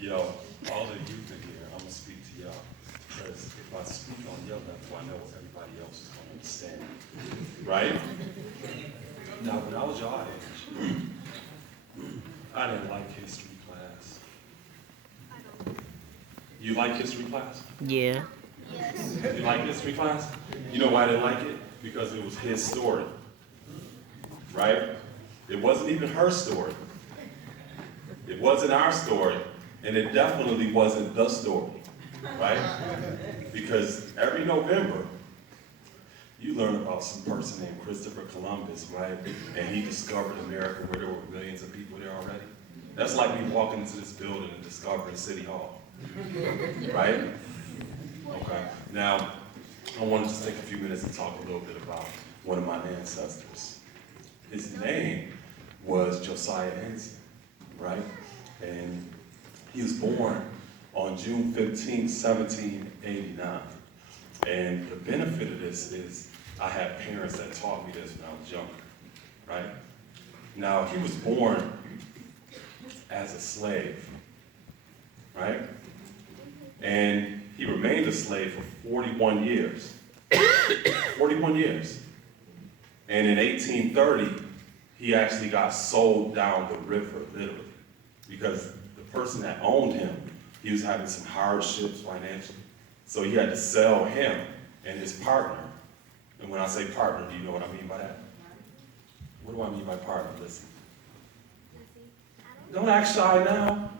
Yo, all the youth in here, I'm gonna speak to y'all. Because if I speak on your level, I know everybody else is gonna understand. Right? Now, when I was your age, I didn't like history class. You like history class? Yeah. Yes. You like history class? You know why I didn't like it? Because it was his story. Right? It wasn't even her story. It wasn't our story. And it definitely wasn't the story. Right? Because every November, you learn about some person named Christopher Columbus, right? And he discovered America where there were millions of people there already. That's like me walking into this building and discovering City Hall. Right? Okay. Now, I want to just take a few minutes and talk a little bit about one of my ancestors. His name was Josiah Henson, right? And he was born on June 15, 1789. And the benefit of this is I had parents that taught me this when I was younger, right? Now, he was born as a slave, right? And he remained a slave for 41 years. 41 years. And in 1830, he actually got sold down the river, literally, because the person that owned him, he was having some hardships financially. So he had to sell him and his partner. And when I say partner, do you know what I mean by that? What do I mean by partner? Listen. Don't act shy now.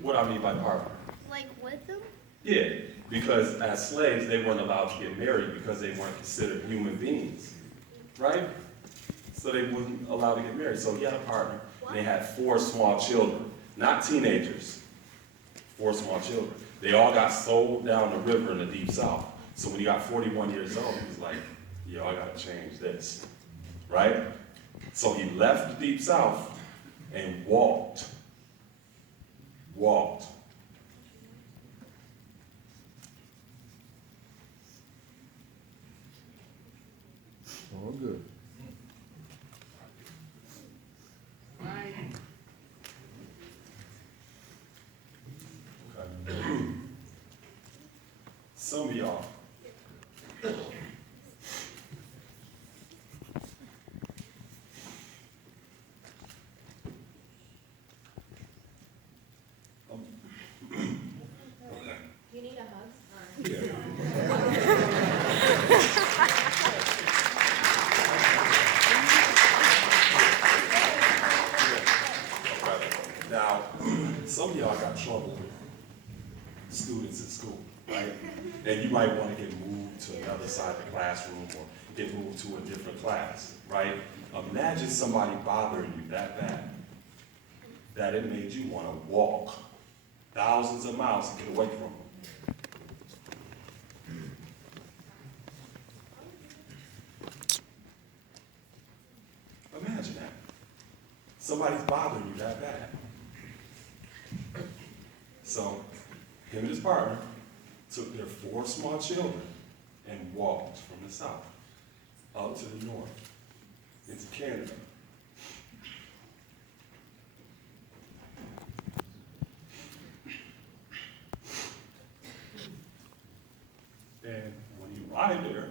What do I mean by partner? Like with them? Yeah, because as slaves, they weren't allowed to get married because they weren't considered human beings, right? So they weren't allowed to get married. So he had a partner, and they had 4 small children, not teenagers, 4 small children. They all got sold down the river in the Deep South. So when he got 41 years old, he was like, yo, I gotta change this, right? So he left the Deep South and walked. All good. Okay. Some of y'all, You need a hug? now, some of y'all got trouble with students in school, right? And you might want to get moved to another side of the classroom or get moved to a different class, right? Imagine somebody bothering you that bad that it made you want to walk thousands of miles to get away from them. Imagine that. Somebody's bothering you that bad. So, him and his partner took their 4 small children and walked from the south up to the north into Canada. And when you arrive there,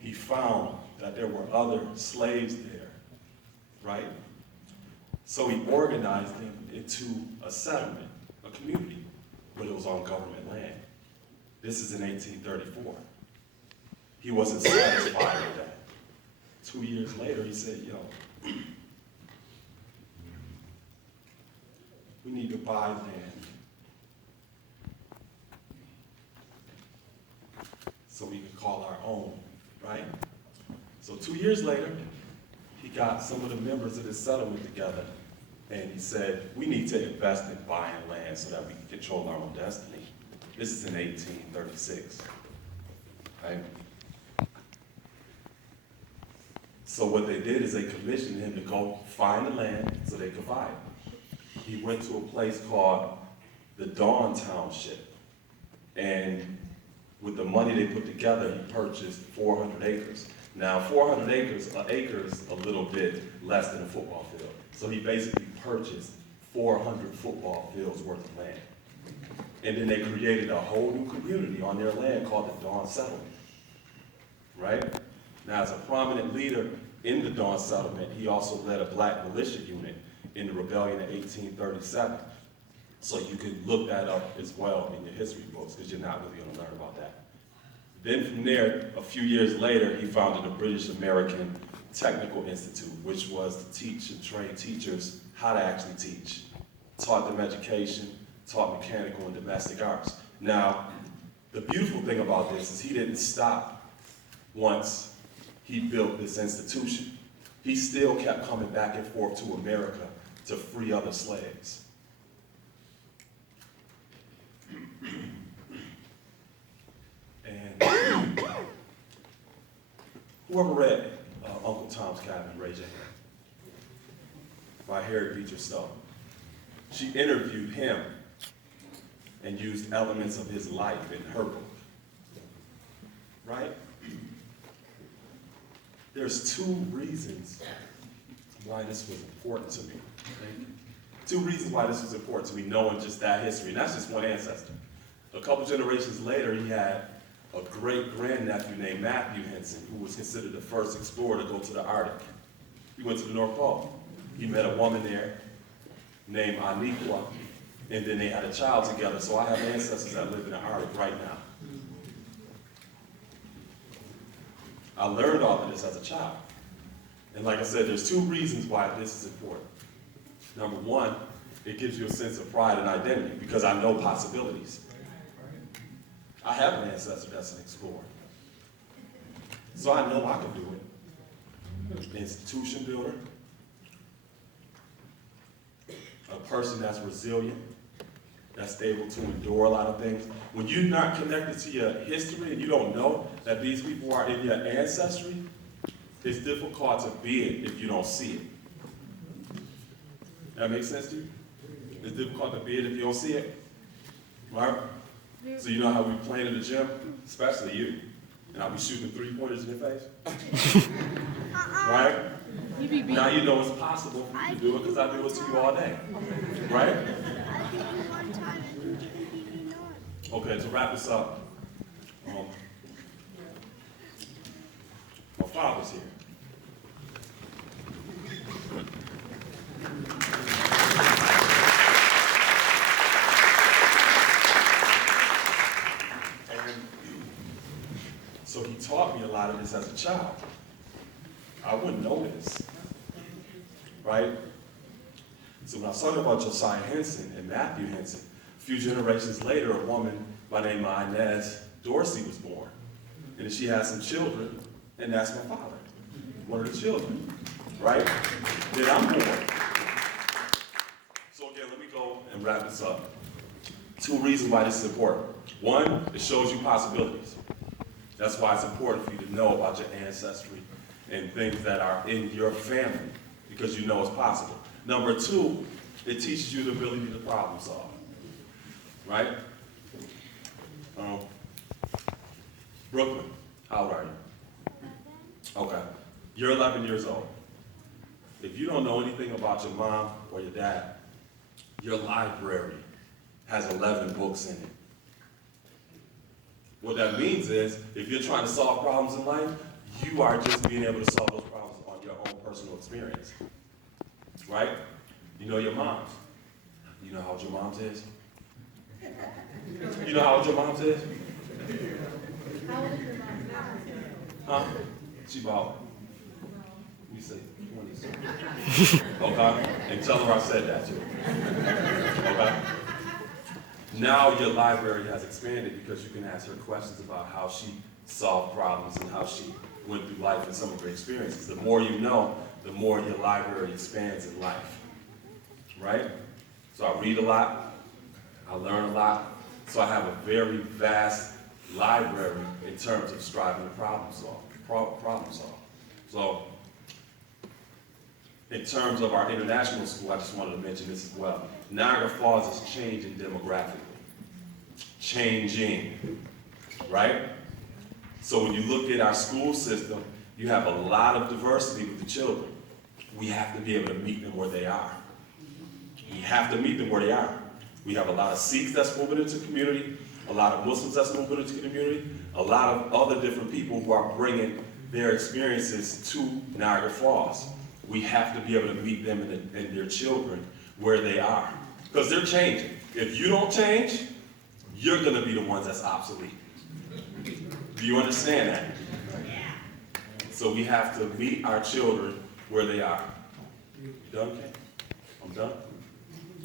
he found that there were other slaves there, right? So he organized them into a settlement, a community, but it was on government land. This is in 1834. He wasn't satisfied with that. 2 years later, he said, yo, we need to buy land so we can call our own, right? So 2 years later, he got some of the members of this settlement together, and he said, we need to invest in buying land so that we can control our own destiny. This is in 1836, right? So what they did is they commissioned him to go find the land so they could buy it. He went to a place called the Dawn Township, And with the money they put together, he purchased 400 acres. Now, 400 acres, an acre is a little bit less than a football field. So he basically purchased 400 football fields worth of land. And then they created a whole new community on their land called the Dawn Settlement, right? Now, as a prominent leader in the Dawn Settlement, he also led a black militia unit in the rebellion in 1837. So you can look that up as well in your history books, because you're not really going to learn about that. Then from there, a few years later, he founded the British American Technical Institute, which was to teach and train teachers how to actually teach. Taught them education, taught mechanical and domestic arts. Now, the beautiful thing about this is he didn't stop once he built this institution. He still kept coming back and forth to America to free other slaves. And whoever read Uncle Tom's Cabin, raise your hand. By Harriet Beecher Stowe. She interviewed him and used elements of his life in her book. Right? There's two reasons why this was important to me. Okay? Two reasons why this was important to me, knowing just that history. And that's just one ancestor. A couple generations later, he had a great-grandnephew named Matthew Henson, who was considered the first explorer to go to the Arctic. He went to the North Pole. He met a woman there named Aniqua, and then they had a child together. So I have ancestors that live in the Arctic right now. I learned all of this as a child. And like I said, there's two reasons why this is important. Number one, it gives you a sense of pride and identity, because I know possibilities. I have an ancestor that's an explorer. So I know I can do it. Institution builder. A person that's resilient, that's able to endure a lot of things. When you're not connected to your history and you don't know that these people are in your ancestry, it's difficult to be it if you don't see it. That makes sense to you? It's difficult to be it if you don't see it. Right? So you know how we play in the gym? Especially you. And I'll be shooting 3-pointers in your face. Right? Now you know it's possible for you to do it because I do it to you all day. Right? I did it one time and you didn't beat me not. Okay, to wrap this up, my father's here. So he taught me a lot of this as a child. I wouldn't know this, right? So when I was talking about Josiah Henson and Matthew Henson, a few generations later, a woman by the name of Inez Dorsey was born. And then she had some children, and that's my father, one of the children, right? Then I'm born. So again, let me go and wrap this up. Two reasons why this is important. One, it shows you possibilities. That's why it's important for you to know about your ancestry and things that are in your family, because you know it's possible. Number two, it teaches you the ability to problem solve, right? Brooklyn, how old are you? Okay, you're 11 years old. If you don't know anything about your mom or your dad, your library has 11 books in it. What that means is, if you're trying to solve problems in life, you are just being able to solve those problems on your own personal experience. Right? You know your mom's. You know how old your mom's is? You know how old your mom's is? How old is your mom? Huh? She about, let me say, 20. Okay? And tell her I said that too. Okay? Now your library has expanded because you can ask her questions about how she solved problems and how she went through life and some of her experiences. The more you know, the more your library expands in life, right? So I read a lot, I learn a lot, so I have a very vast library in terms of striving to problem solve. So in terms of our international school, I just wanted to mention this as well. Niagara Falls is changing demographically. changing, right? So when you look at our school system, you have a lot of diversity with the children. We have to be able to meet them where they are. We have to meet them where they are. We have a lot of Sikhs that's moving into the community, a lot of Muslims that's moving into the community, a lot of other different people who are bringing their experiences to Niagara Falls. We have to be able to meet them and their children where they are. Because they're changing. If you don't change, you're going to be the ones that's obsolete. Do you understand that? So we have to meet our children where they are. You done, Ken? I'm done?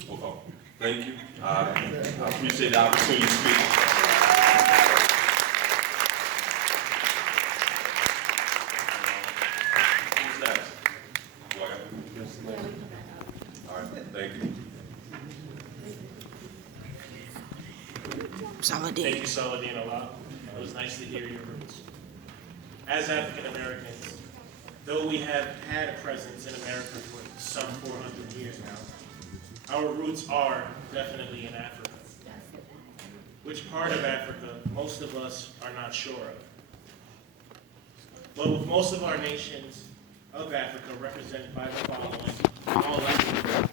Okay. Thank you. I appreciate the opportunity to speak. Who's next? Do I got- All right, thank you. Saladin. Thank you, Saladin, a lot. It was nice to hear your roots. As African Americans, though we have had a presence in America for some 400 years now, our roots are definitely in Africa. Which part of Africa, most of us are not sure of. But with most of our nations of Africa represented by the following, all Africa,